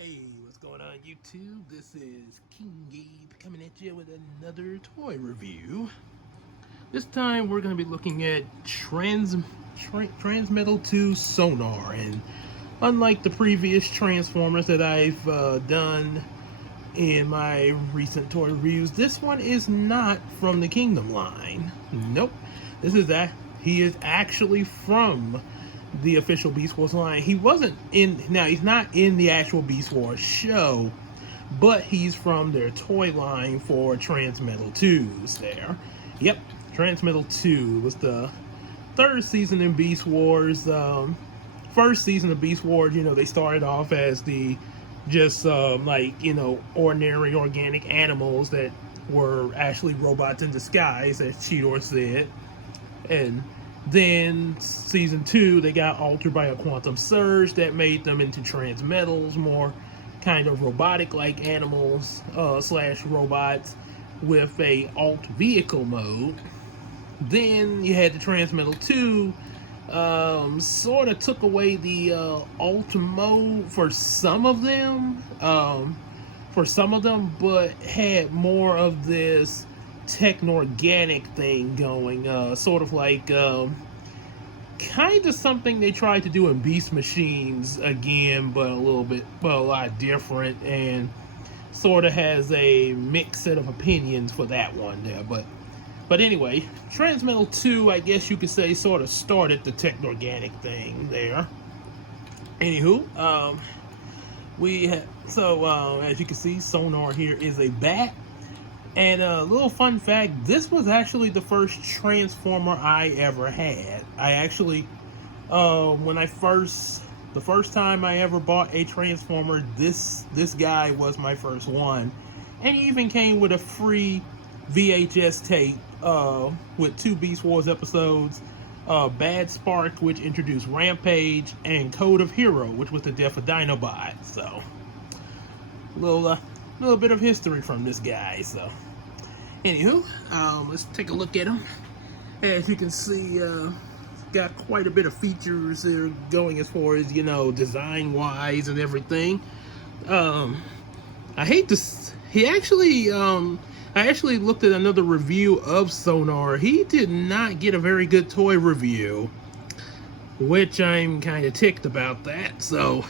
Hey, what's going on YouTube? This is King Gabe coming at you with another toy review. This time we're going to be looking at Transmetal 2 Sonar, and unlike the previous Transformers that I've done in my recent toy reviews, this one is not from the Kingdom line. Nope. He is actually from the official Beast Wars line. He's not in the actual Beast Wars show, but he's from their toy line for Transmetal 2s there. Yep, Transmetal 2 was the third season in Beast Wars. First season of Beast Wars, they started off as the ordinary organic animals that were actually robots in disguise, as Cheetor said. And then season 2, they got altered by a quantum surge that made them into transmetals, more kind of robotic-like animals slash robots with a alt vehicle mode. Then you had the Transmetal 2, sort of took away the alt mode for some of them, but had more of this techno-organic thing going, sort of like kind of something they tried to do in Beast Machines again, but a lot different, and sort of has a mixed set of opinions for that one there. But anyway, Transmetal 2, I guess you could say, sort of started the techno-organic thing there. Anywho, as you can see, Sonar here is a bat. And a little fun fact, this was actually the first Transformer I ever had. I actually, the first time I ever bought a Transformer, this guy was my first one. And he even came with a free VHS tape with 2 Beast Wars episodes, Bad Spark, which introduced Rampage, and Code of Hero, which was the death of Dinobot. So, little bit of history from this guy. So anywho, let's take a look at him. As you can see, got quite a bit of features there going as far as design wise and everything. I actually looked at another review of Sonar. He did not get a very good toy review, which I'm kind of ticked about that. So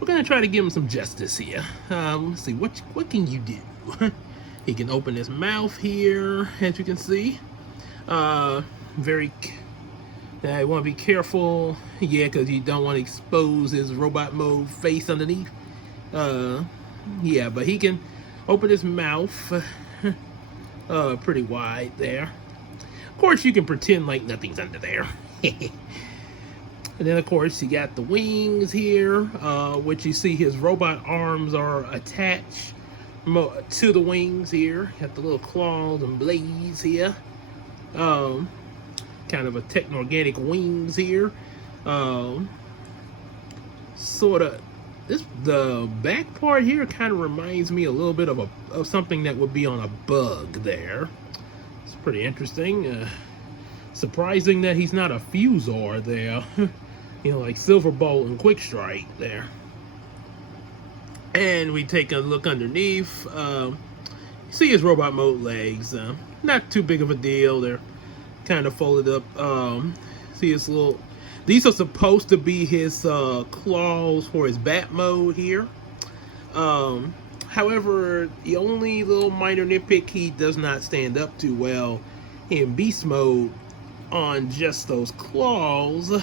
we're gonna try to give him some justice here. Let's see, what can you do? He can open his mouth here, as you can see. I want to be careful, because you don't want to expose his robot mode face underneath. But he can open his mouth pretty wide there. Of course, you can pretend like nothing's under there. And then, of course, you got the wings here, which you see his robot arms are attached to the wings here. Got the little claws and blades here. Kind of a techno-organic wings here. The back part here kind of reminds me a little bit of something that would be on a bug there. It's pretty interesting. Surprising that he's not a Fusor there. Like Silverbolt and Quick Strike there. And we take a look underneath. See his robot mode legs. Not too big of a deal. They're kind of folded up. See his little... These are supposed to be his claws for his bat mode here. However, the only little minor nitpick, he does not stand up too well in beast mode on just those claws.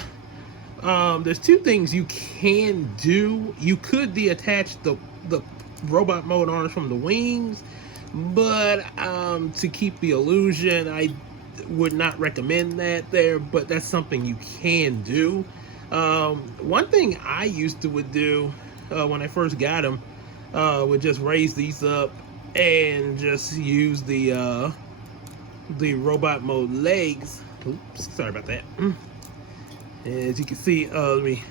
There's 2 things you can do. You could deattach the robot mode arms from the wings, but to keep the illusion, I would not recommend that there, but that's something you can do. One thing I would do when I first got them would just raise these up and just use the robot mode legs. Oops, sorry about that. As you can see, there we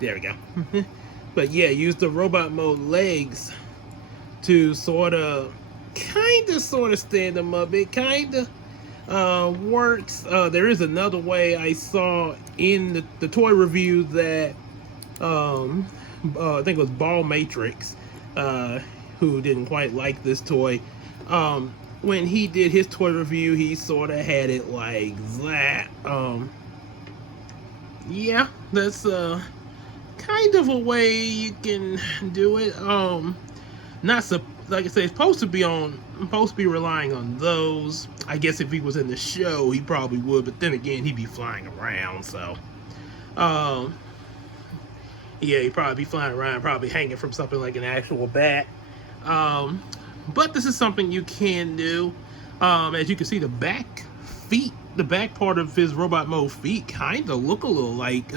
go. But yeah, use the robot mode legs to sort of stand them up. It kind of works. There is another way I saw in the toy review that I think it was Ball Matrix, who didn't quite like this toy. When he did his toy review, he sort of had it like that. Yeah, that's kind of a way you can do it. Not so, like I said, it's supposed to be relying on those. I guess if he was in the show, he probably would, but then again, he'd be flying around, so yeah, he'd probably be flying around, probably hanging from something like an actual bat. But this is something you can do. As you can see, the back part of his robot mode feet kind of look a little like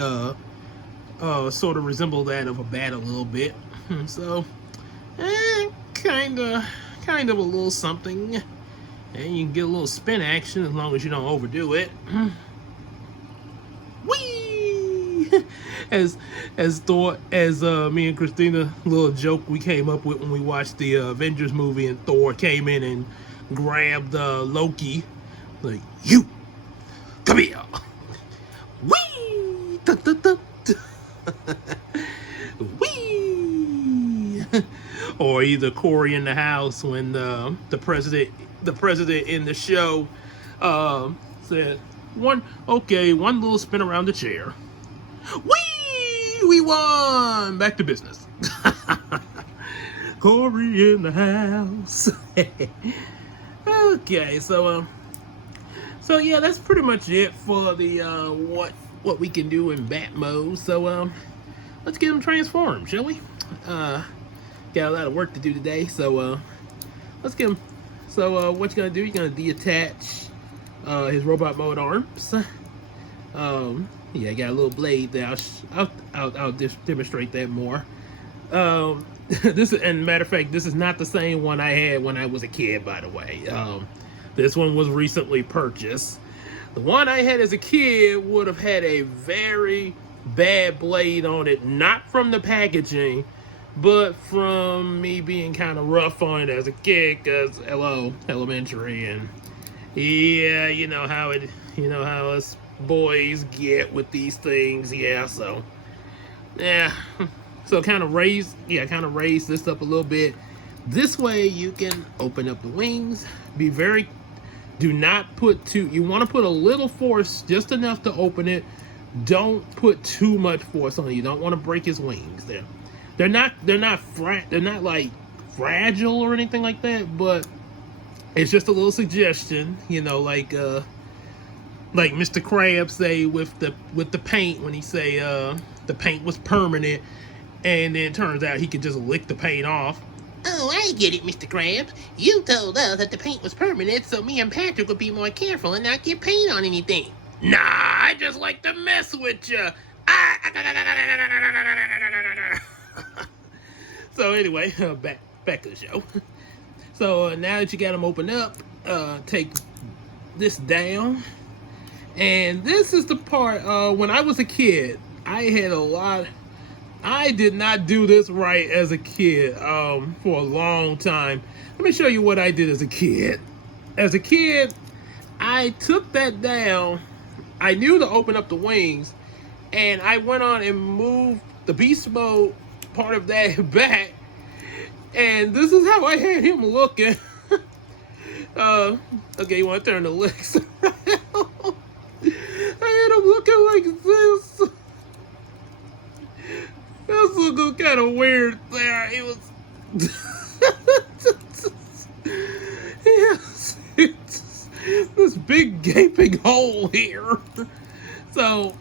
sort of resemble that of a bat a little bit. So kind of a little something, and you can get a little spin action as long as you don't overdo it. Whee! As me and Christina, little joke we came up with when we watched the Avengers movie, and Thor came in and grabbed Loki, like, you come here. Whee! Da, da, da. Whee! Or either Corey in the house when the president in the show said one little spin around the chair. Whee! We won. Back to business. Corey in the house. Okay, so yeah, that's pretty much it for the what we can do in bat mode. So let's get them transformed, shall we? Got a lot of work to do today, so let's get them. So what you're gonna do? You're gonna detach his robot mode arms. Yeah, I got a little blade there. I'll just demonstrate that more. This, and matter of fact, this is not the same one I had when I was a kid, by the way. This one was recently purchased. The one I had as a kid would have had a very bad blade on it, not from the packaging, but from me being kind of rough on it as a kid, because elementary, and yeah, you know how us boys get with these things. Yeah, so yeah, so kind of raise this up a little bit. This way you can open up the wings. Do not put too, you want to put a little force, just enough to open it. Don't put too much force on it. You don't want to break his wings. They're not like fragile or anything like that, but it's just a little suggestion, like Mr. Krabs say with the paint, when he say the paint was permanent, and then it turns out he could just lick the paint off. Oh, I get it, Mr. Krabs. You told us that the paint was permanent, so me and Patrick would be more careful and not get paint on anything. Nah, I just like to mess with you. So anyway, back to the show. So now that you got them opened up, take this down. And this is the part, when I was a kid, I did not do this right as a kid for a long time. Let me show you what I did as a kid. As a kid, I took that down. I knew to open up the wings, and I went on and moved the beast mode part of that back. And this is how I had him looking. Okay, you want to turn the legs around? I had him looking like this. That's looking kind of weird there. It was. Yes, it's this big gaping hole here. So,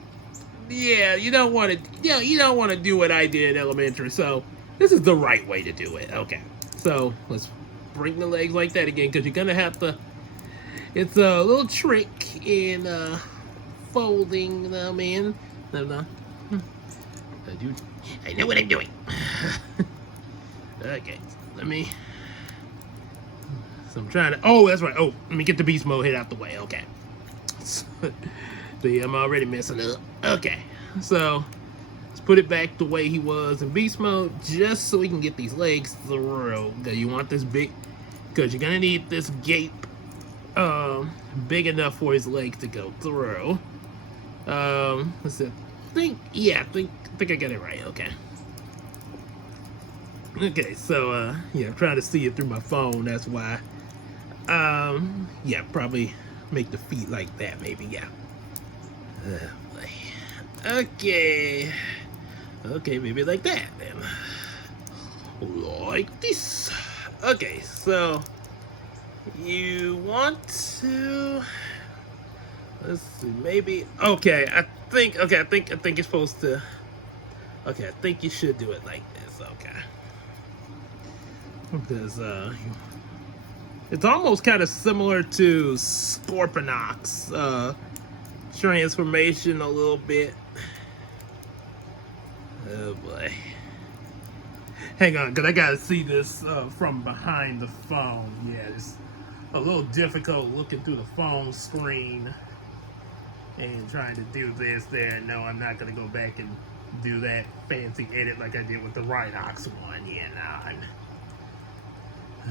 yeah, you don't want to do what I did in elementary. So, this is the right way to do it. Okay, so let's bring the legs like that again, because you're gonna have to. It's a little trick in folding them in. No. I know what I'm doing. Okay, let me. So I'm trying to. Oh, that's right. Oh, let me get the beast mode hit out the way. Okay. See, I'm already messing up. Okay, so let's put it back the way he was in beast mode, just so we can get these legs through. You want this big, because you're gonna need this gape big enough for his legs to go through. Let's see. think, yeah, I think I got it right. Okay. Okay, so yeah, I'm trying to see it through my phone. That's why. Yeah, probably make the feet like that, maybe. Yeah. Okay. Okay, maybe like that then. Like this. Okay, so you want to, let's see, maybe, okay, I think you're supposed to, okay, I think you should do it like this. Okay. Because it's almost kind of similar to Scorponok's transformation a little bit. Oh boy. Hang on, because I gotta see this from behind the phone. Yeah, it's a little difficult looking through the phone screen and trying to do this there. No, I'm not gonna go back and do that fancy edit like I did with the Rhinox one. Yeah, nah,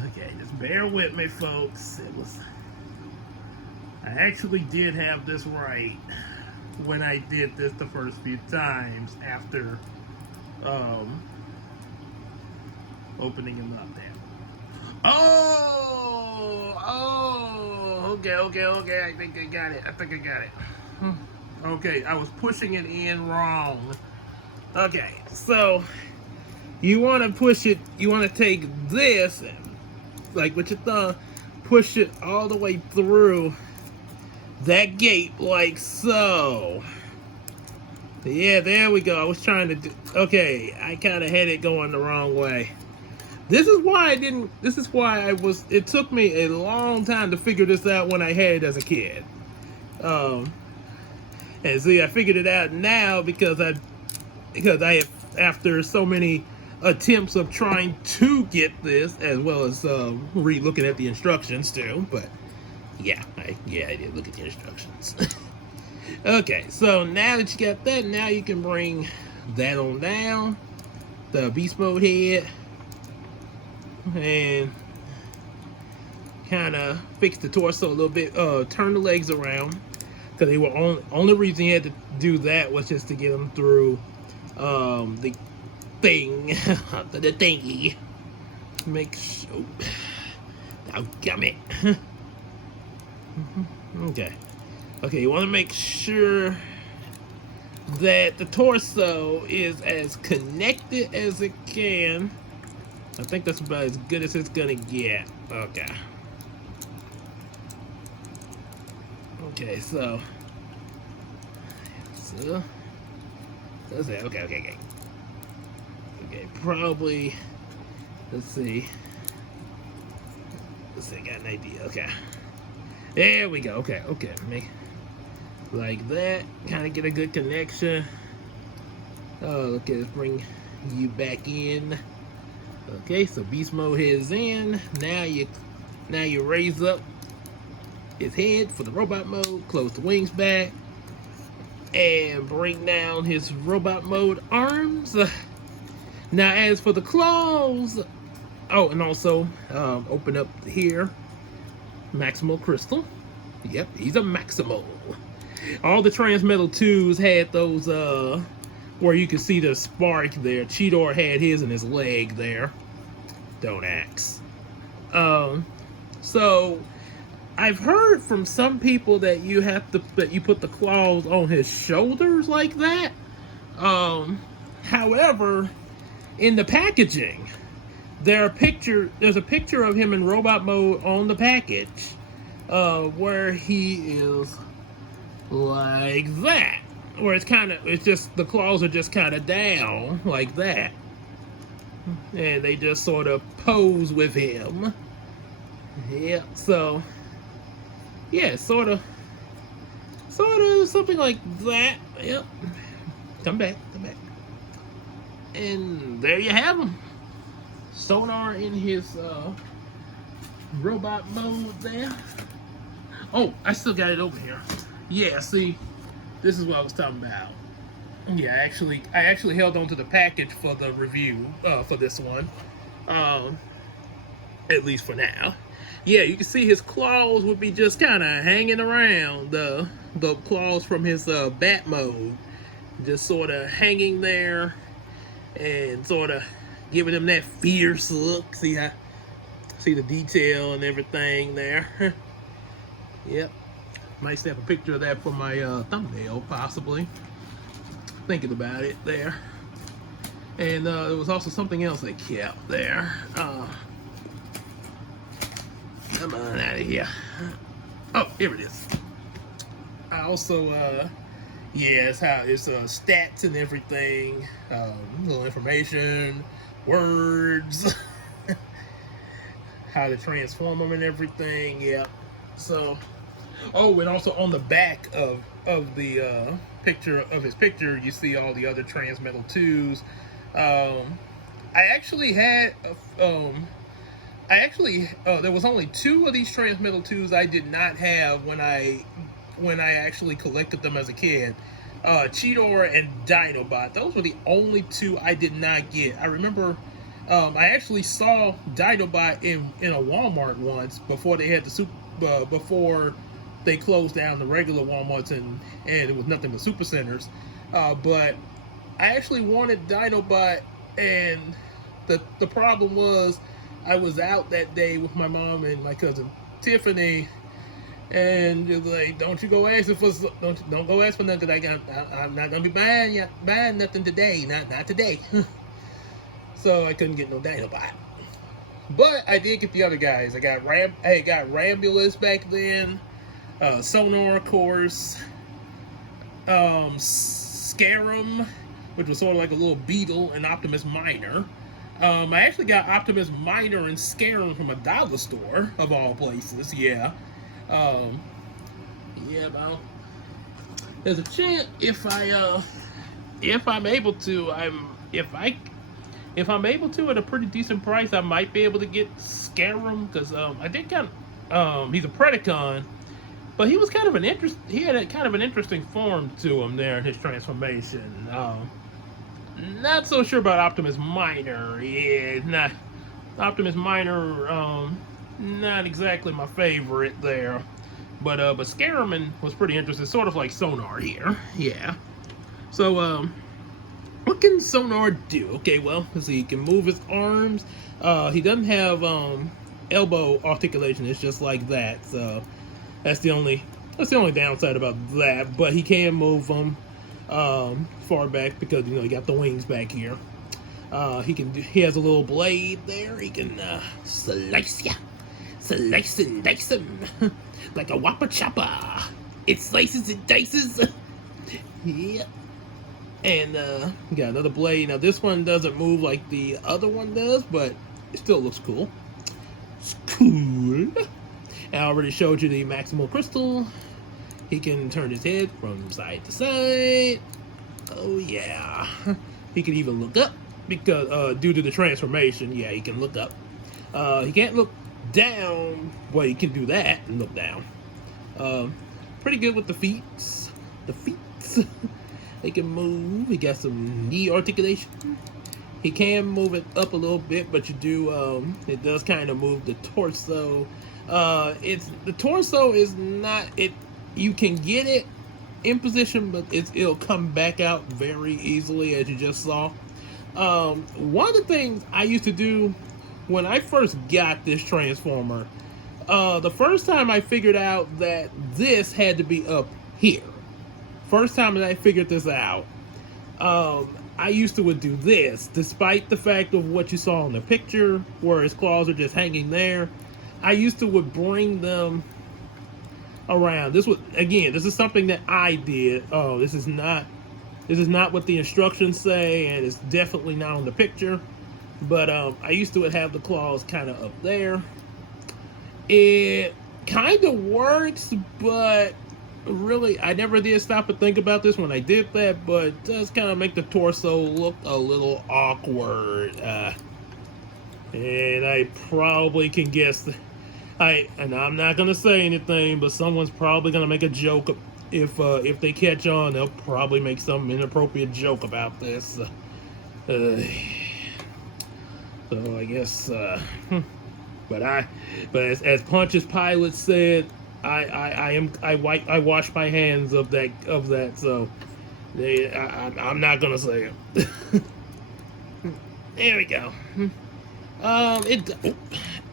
okay, just bear with me, folks. I actually did have this right when I did this the first few times after opening him up there. Okay. I think I got it. Okay, I was pushing it in wrong. Okay, so you want to push it, you want to take this, like with your thumb, push it all the way through that gate, like so. Yeah, there we go. I was trying to do, okay, I kind of had it going the wrong way. This is why it took me a long time to figure this out when I had it as a kid. And see, I figured it out now because I have, after so many attempts of trying to get this, as well as re-looking at the instructions too. But yeah, I did look at the instructions. Okay, so now that you got that, now you can bring that on down, the beast mode head, and kind of fix the torso a little bit, turn the legs around, because they were only reason you had to do that was just to get them through the thing, the thingy. Make sure, now gum it. Okay, you want to make sure that the torso is as connected as it can. I think that's about as good as it's gonna get. Okay. Okay, so let's see. Okay, probably. Let's see. I got an idea. Okay. There we go. Okay. Make like that. Kind of get a good connection. Oh, okay. Let's bring you back in. Okay, so beast mode is in. Now you raise up his head for the robot mode. Close the wings back, and bring down his robot mode arms. Now, as for the claws, oh, and also open up here. Maximal crystal. Yep, he's a Maximal. All the Transmetal 2s had those where you can see the spark there. Cheetor had his in his leg there. Don't ax. So I've heard from some people that you put the claws on his shoulders like that. However, in the packaging, there's a picture of him in robot mode on the package, where he is like that. Where it's just, the claws are just kind of down like that. And they just sort of pose with him. Yeah, so, yeah, sort of something like that. Yep. Come back. And there you have him. Sonar in his robot mode there. Oh, I still got it over here. Yeah, see, this is what I was talking about. Yeah, I actually held on to the package for the review for this one, at least for now. Yeah, you can see his claws would be just kind of hanging around, the claws from his bat mode, just sort of hanging there and sort of giving them that fierce look. See the detail and everything there. Yep. Might snap a picture of that for my thumbnail, possibly. Thinking about it there. And there was also something else I kept there. Come on out of here. Oh, here it is. I also, yeah, it's stats and everything, little information, words, how to transform them and everything. Yeah. So, oh, and also on the back of the his picture, you see all the other Transmetal 2s. I actually had, there was only 2 of these Transmetal 2s I did not have when I actually collected them as a kid. Cheetor and Dinobot. Those were the only 2 I did not get. I remember I actually saw Dinobot in a Walmart once before they had before they closed down the regular Walmarts and it was nothing but super centers. But I actually wanted Dinobot, and the problem was I was out that day with my mom and my cousin Tiffany. And just like, don't go asking for don't go ask for nothing. I'm not gonna be buying nothing today. Not today. So I couldn't get no Dinobot. But I did get the other guys. I got Rambulus back then, Sonar, of course, Scarum, which was sort of like a little beetle, and Optimus Minor. I actually got Optimus Minor and Scarum from a dollar store of all places. Yeah. Yeah, well, there's a chance if I'm able to, if I'm able to at a pretty decent price, I might be able to get Scarum, because I did he's a Predacon, but he was kind of he had a kind of an interesting form to him there in his transformation. Not so sure about Optimus Minor. Yeah, not Optimus Minor. Not exactly my favorite there, but Scarum was pretty interesting, sort of like Sonar here. Yeah. So what can Sonar do? Okay, well, let's see. He can move his arms. He doesn't have elbow articulation. It's just like that. So that's the only downside about that. But he can move them far back because he got the wings back here. He has a little blade there. He can slice and dice him like a whopper chopper. It slices and dices. Yeah. And got another blade. Now this one doesn't move like the other one does, but it still looks cool. It's cool. I already showed you the Maximal Crystal. He can turn his head from side to side. Oh yeah. He can even look up because due to the transformation, yeah, he can look up. He can't look down, but he can do that and look down. Pretty good with the feet. He can move. He got some knee articulation. He can move it up a little bit, but it does kind of move the torso. The torso is not it. You can get it in position, but it'll come back out very easily, as you just saw. One of the things I used to do when I first got this Transformer, the first time I figured out that this had to be up here. First time that I figured this out, I used to do this, despite the fact of what you saw in the picture, where his claws are just hanging there. I used to bring them around. This is something that I did. Oh, this is not what the instructions say, and it's definitely not on the picture. But I used to have the claws kind of up there. It kind of works, but really, I never did stop and think about this when I did that, but it does kind of make the torso look a little awkward. And I probably can guess. And I'm not gonna say anything, but someone's probably gonna make a joke. If they catch on, they'll probably make some inappropriate joke about this. So I guess. But as Pontius Pilate said, I wash my hands of that. So I'm not gonna say it. There we go.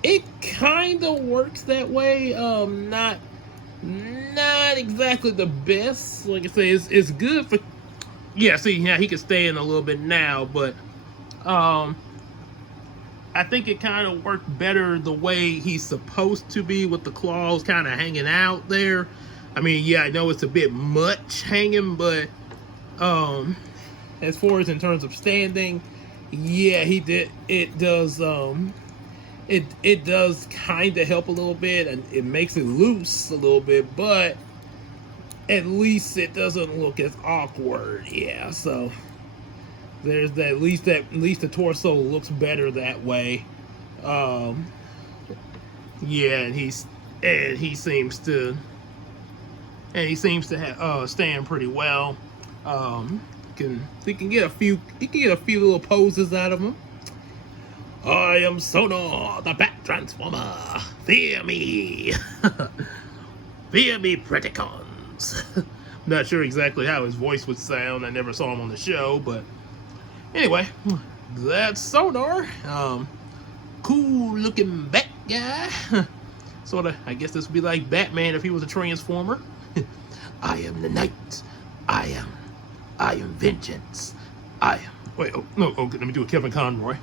It kind of works that way. Not exactly the best. Like I say, it's good for. Yeah, see, yeah, he can stay in a little bit now, but I think it kind of worked better the way he's supposed to be, with the claws kind of hanging out there. I mean, yeah, I know it's a bit much hanging, but as far as in terms of standing, yeah, he did. It does. It does kind of help a little bit, and it makes it loose a little bit, but at least it doesn't look as awkward. Yeah, so there's that. At least the torso looks better that way. Yeah, and he seems to stand pretty well. He can get a few little poses out of him. I am Sonar, the Bat Transformer. Fear me. Fear me, Predacons. Not sure exactly how his voice would sound. I never saw him on the show, but anyway, that's Sonar. Cool looking bat guy. Sort of, I guess this would be like Batman if he was a Transformer. I am the night. I am vengeance. Wait, let me do a Kevin Conroy.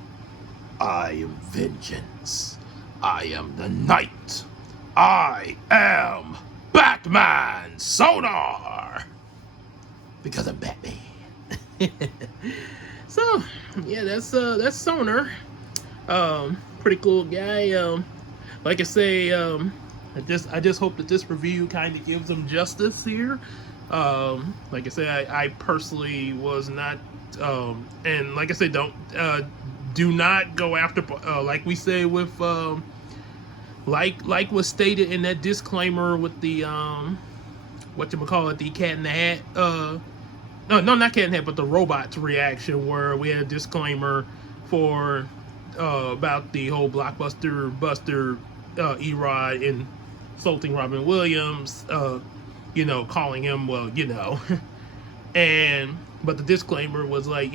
I am vengeance. I am the night. I am Batman Sonar. Because I'm Batman. So, yeah, that's Sonar. Pretty cool guy. Like I say, I just hope that this review kind of gives him justice here. Like I say, I personally was not, and like I said, do not go after, like we say with, like was stated in that disclaimer with the, whatchamacallit, the Cat in the Hat, no, not Cat in the Hat, but the Robots reaction, where we had a disclaimer for, about the whole Blockbuster Buster, Erod insulting Robin Williams, calling him, but the disclaimer was like,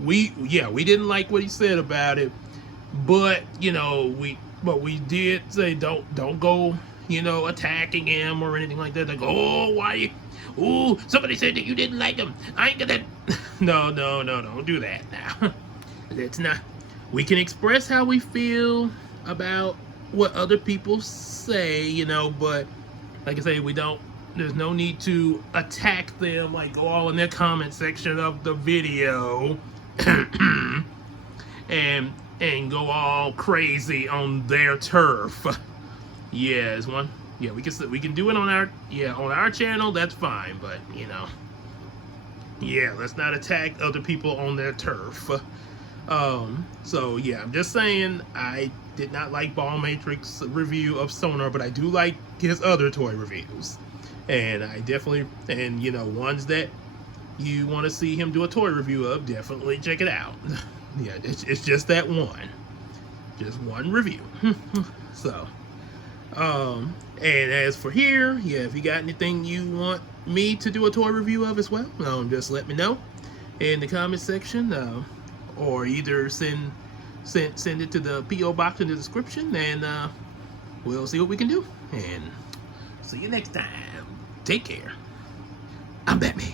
we didn't like what he said about it, but we did say don't go attacking him or anything like that. Like, oh, why somebody said that you didn't like him, I ain't gonna no, don't do that now. It's not, we can express how we feel about what other people say, but like I say, there's no need to attack them, like go all in their comment section of the video and go all crazy on their turf. Yeah, we can do it on our channel, that's fine, but let's not attack other people on their turf. So yeah, I'm just saying, I did not like Ball Matrix review of Sonar, but I do like his other toy reviews. And I definitely, ones that you want to see him do a toy review of, definitely check it out. Yeah, it's just that one. Just one review. So, and as for here, if you got anything you want me to do a toy review of as well, just let me know in the comment section, or either send it to the P.O. box in the description, and we'll see what we can do. And see you next time. Take care. I'm Batman.